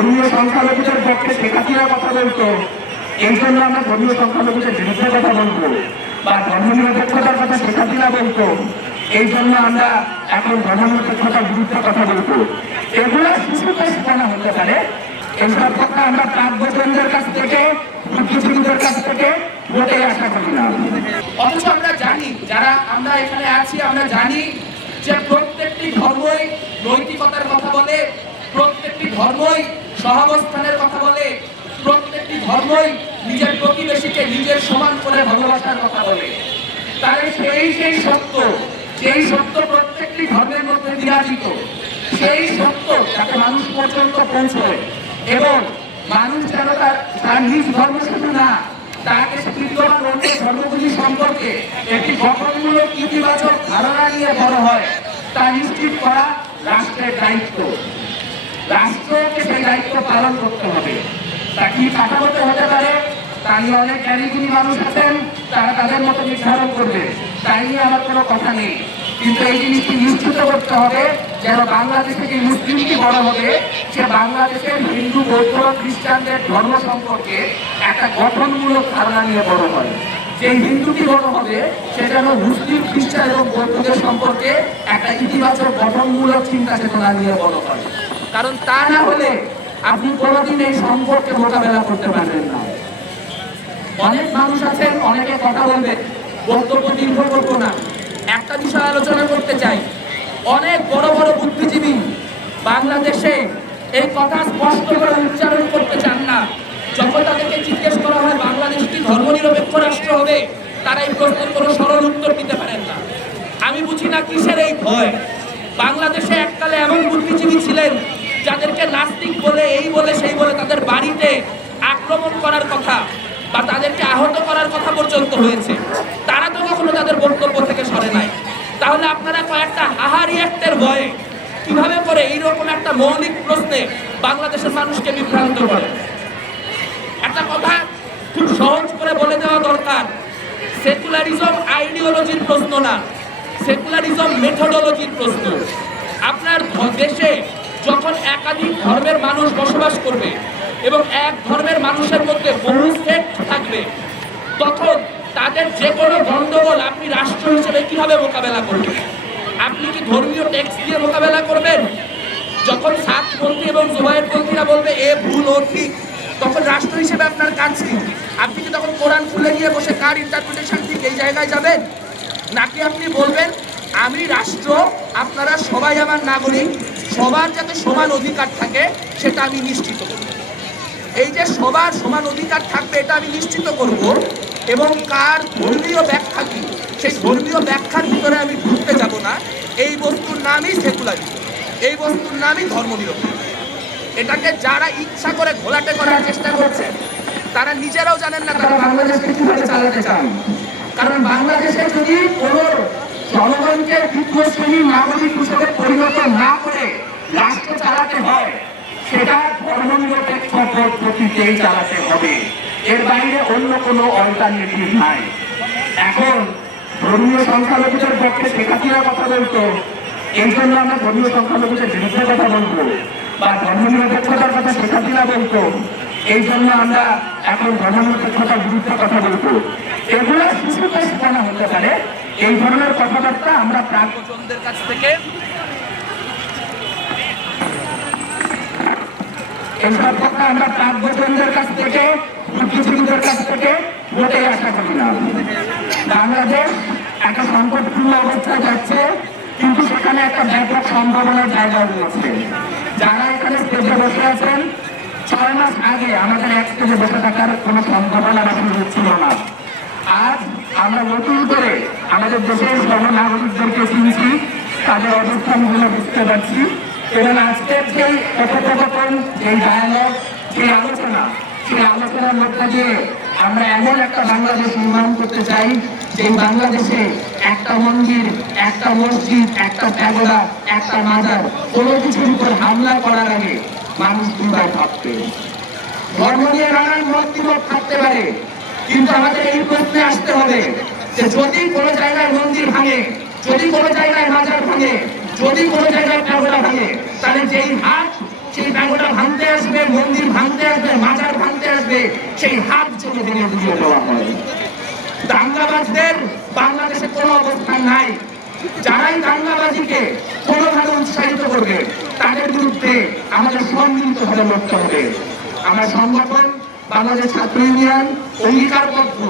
ধর্মীয় সংখ্যালঘুদের পক্ষে শেখ হাসিনা কথা বলতো। এই জন্য আমরা ধর্মীয় সংখ্যালঘুদের বিরুদ্ধে কথা বলব বা ধর্মনিরপেক্ষতার কথা শেখ হাসিনা বলতো। এই জন্য আমরা এখন ধর্মনিরপেক্ষতার বিরুদ্ধে কথা বলব। এগুলো শিশুকে শেখানো হতে পারে। এইসব কথা আমরা প্রাক ভোটারদের কাছ থেকে, বুদ্ধিজীবীদের কাছ থেকে ভোটে আশা করি না। অথচ আমরা জানি, যারা আমরা এখানে আছি, আমরা জানি যে প্রত্যেকটি ধর্মই নৈতিকতার কথা বলে, প্রত্যেকটি ধর্মই সহাবস্থানের কথা বলে প্রত্যেকটি ধর্মই নিজের প্রতিবেশীকে নিজের সমান করে ভালোবাসার কথা বলে। তাই সেই সেই সত্য সেই সত্য প্রত্যেকটি ধর্মের মধ্যে বিরাজিত, সেই সত্য যাতে মানুষ পর্যন্ত পৌঁছয়। এবং মানুষ যেন তার তার নিজ ধর্ম শুধু না, তাকে বিদ্যমান অন্য ধর্মগুলি সম্পর্কে একটি গঠনমূলক ইতিবাচক ধারণা নিয়ে বড় হয়, তা নিশ্চিত করা রাষ্ট্রের দায়িত্ব। রাষ্ট্রকে সেই দায়িত্ব পালন করতে হবে। তা কি কাঠামোতে হতে পারে? তা নিয়ে অনেক জ্ঞানীগুণী মানুষ আছেন, তারা তাদের মতো নির্ধারণ করবে। তাই নিয়ে আমার কোনো কথা নেই। কিন্তু এই জিনিসটি নিশ্চিত করতে হবে, যেন বাংলাদেশ থেকে মুসলিমটি বড় হবে, সে বাংলাদেশের হিন্দু, বৌদ্ধ, খ্রিস্টানদের ধর্ম সম্পর্কে একটা গঠনমূলক ধারণা নিয়ে বড় হয়। যে হিন্দুটি বড় হবে, সে যেন মুসলিম, খ্রিস্টান এবং বৌদ্ধদের সম্পর্কে একটা ইতিবাচক গঠনমূলক চিন্তা চেতনা নিয়ে বড় হয়। কারণ তা না হলে আপনি কোনোদিন এই সম্পর্কে মোকাবেলা করতে পারবেন না। অনেক মানুষ আছেন, অনেকে কথা বলবে, বক্তব্য দীর্ঘ করব না। একটা বিষয় আলোচনা করতে চাই। অনেক বড় বড় বুদ্ধিজীবী বাংলাদেশে এই কথা স্পষ্ট করে উচ্চারণ করতে চান না। যখন তাদেরকে জিজ্ঞেস করা হয়, বাংলাদেশ কি ধর্মনিরপেক্ষ রাষ্ট্র হবে? তারা এই প্রশ্নের কোনো সরল উত্তর দিতে পারেন না। আমি বুঝি না কিসের এই ভয়। বাংলাদেশে এককালে এমন বুদ্ধিজীবী ছিলেন যাদেরকে নাস্তিক বলে, এই বলে, সেই বলে তাদের বাড়িতে আক্রমণ করার কথা বা তাদেরকে আহত করার কথা পর্যন্ত হয়েছে। তারা তো কখনো তাদের বক্তব্য থেকে সরে নাই। তাহলে আপনারা কয়েকটা হাহারি অ্যাক্টের ভয়ে কীভাবে করে এইরকম একটা মৌলিক প্রশ্নে বাংলাদেশের মানুষকে বিভ্রান্ত করে? একটা কথা খুব সহজ করে বলে দেওয়া দরকার, সেকুলারিজম আইডিওলজির প্রশ্ন না, সেকুলারিজম মেথোডোলজির প্রশ্ন। আপনার দেশে যখন একাধিক ধর্মের মানুষ বসবাস করবে এবং এক ধর্মের মানুষের মধ্যে বহু সেক্ট থাকবে, তখন তাদের যে কোনো গণ্ডগোল আপনি রাষ্ট্র হিসেবে কীভাবে মোকাবেলা করবেন? আপনি কি ধর্মীয় ট্যাক্স দিয়ে মোকাবেলা করবেন? যখন সাত সাতপন্থী এবং জুবাইরপন্থীরা বলবে, এ ভুল, ও ঠিক, তখন রাষ্ট্র হিসেবে আপনার কাজ আপনি কি তখন কোরআন খুলে নিয়ে বসে কার ইন্টারপ্রিটেশন ঠিক এই জায়গায় যাবেন? নাকি আপনি বলবেন, আমি রাষ্ট্র, আপনারা সবাই আমার নাগরিক সবার যাতে সমান অধিকার থাকে, সেটা আমি নিশ্চিত করব। এই যে সবার সমান অধিকার থাকবে, এটা আমি নিশ্চিত করব এবং কার ধর্মীয় ব্যাখ্যা কি, সেই ধর্মীয় ব্যাখ্যার ভিতরে আমি ঢুকতে যাব না। এই বস্তুর নামই সেকুলারিজম, এই বস্তুর নামই ধর্মনিরপেক্ষ। এটাকে যারা ইচ্ছা করে ঘোলাটে করার চেষ্টা করছে, তারা নিজেরাও জানেন না তারা বাংলাদেশকে কীভাবে চালাতে চান কারণ বাংলাদেশে যদি কোনো জনগণকে শ্রেণির নাগরিক হিসেবে পরিণত না করে রাষ্ট্র চালাতে হয়, সেটা ধর্মনিরপেক্ষ পদ্ধতিতেই চালাতে হবে। এর বাইরে অন্য কোনো অল্টারনেটিভ নাই। এখন ধর্মীয় সংখ্যালঘুদের পক্ষে শেখ হাসিনা কথা বলতো, এই জন্য আমরা ধর্মীয় সংখ্যালঘুদের বিরুদ্ধে কথা বলব বা ধর্মনিরপেক্ষতার কথা শেখ হাসিনা বলতো, এই জন্য আমরা এখন ধর্মনিরপেক্ষতার বিরুদ্ধে কথা বলব। এগুলো শিশুকে শেখানো হতে পারে এই ধরনের কথাবার্তা আমরা প্রাকজনদের কাছ থেকে এইসব কথা আমরা প্রাকজনদের কাছ থেকে বুদ্ধিজীবীদের কাছ থেকে ভোটে আশা করি না। বাংলাদেশ একটা সংকটপূর্ণ অবস্থায় যাচ্ছে কিন্তু সেখানে একটা ব্যাপক সম্ভাবনার জায়গা রয়েছে। যারা এখানে স্টেজে বসে আছেন ছয় মাস আগে আমাদের এক স্টেজে বসে থাকার কোনো সম্ভাবনা বা সুযোগ ছিল না। আজ আমরা নতুন করে আমাদের দেশের সর্বনাগরিকদেরকে চিনছি, তাদের অবস্থানগুলো বুঝতে পারছি। এবং আজকের যেই কথোপকথন, এই ডায়ালগ সেই আলোচনা, সেই আলোচনার মধ্যে দিয়ে আমরা এমন একটা বাংলাদেশ নির্মাণ করতে চাই যে বাংলাদেশে একটা মন্দির, একটা মসজিদ, একটা প্যাগোডা একটা মাজার, কোনো কিছুর উপর হামলা করার আগে মানুষ দুবার ভাববে ধর্ম নিয়ে নানান মত থাকতে পারে। কিন্তু আমাদের এই প্রশ্নে আসতে হবে যে যদি কোনো জায়গায় মন্দির ভাঙে, যদি কোনো জায়গায় মাজার ভাঙে, যদি কোনো জায়গায় প্যাগোডা ভাঙে, তাহলে যেই হাত, সেই প্যাগোডা ভাঙতে আসবে, মন্দির ভাঙতে আসবে, মাজার ভাঙতে আসবে, সেই হাত চেপে ভেঙে ঘুরিয়ে দেওয়া হয়। দাঙ্গাবাজদের বাংলাদেশে কোনো অবস্থান নাই। যারাই দাঙ্গাবাজিকে কোনোভাবে উৎসাহিত করবে, তাদের বিরুদ্ধে আমাদের সম্মিলিতভাবে লড়তে হবে। আমার সংগঠন বাংলাদেশ ছাত্র ইউনিয়ন অঙ্গীকারবদ্ধ।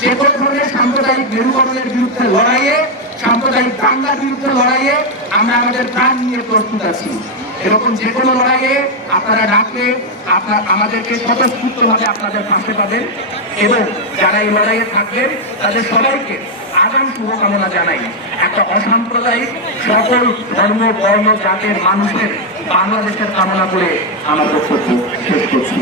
যে কোনো ধরনের সাম্প্রদায়িক মেরুকরণের বিরুদ্ধে লড়াইয়ে, সাম্প্রদায়িক দাঙ্গার বিরুদ্ধে লড়াইয়ে আমরা আমাদের প্রাণ নিয়ে প্রস্তুত আছি। এরকম যে কোনো লড়াইয়ে আপনারা ডাকলে আপনার, আমাদেরকে স্বতঃস্ফূর্তভাবে আপনাদের পাশে পাবেন এবং যারা এই লড়াইয়ে থাকবেন, তাদের সবাইকে আগাম শুভকামনা জানাই। একটা অসাম্প্রদায়িক, সকল ধর্ম বর্ণ জাতের মানুষের বাংলাদেশের কামনা করে আমার বক্তব্য শেষ করছি।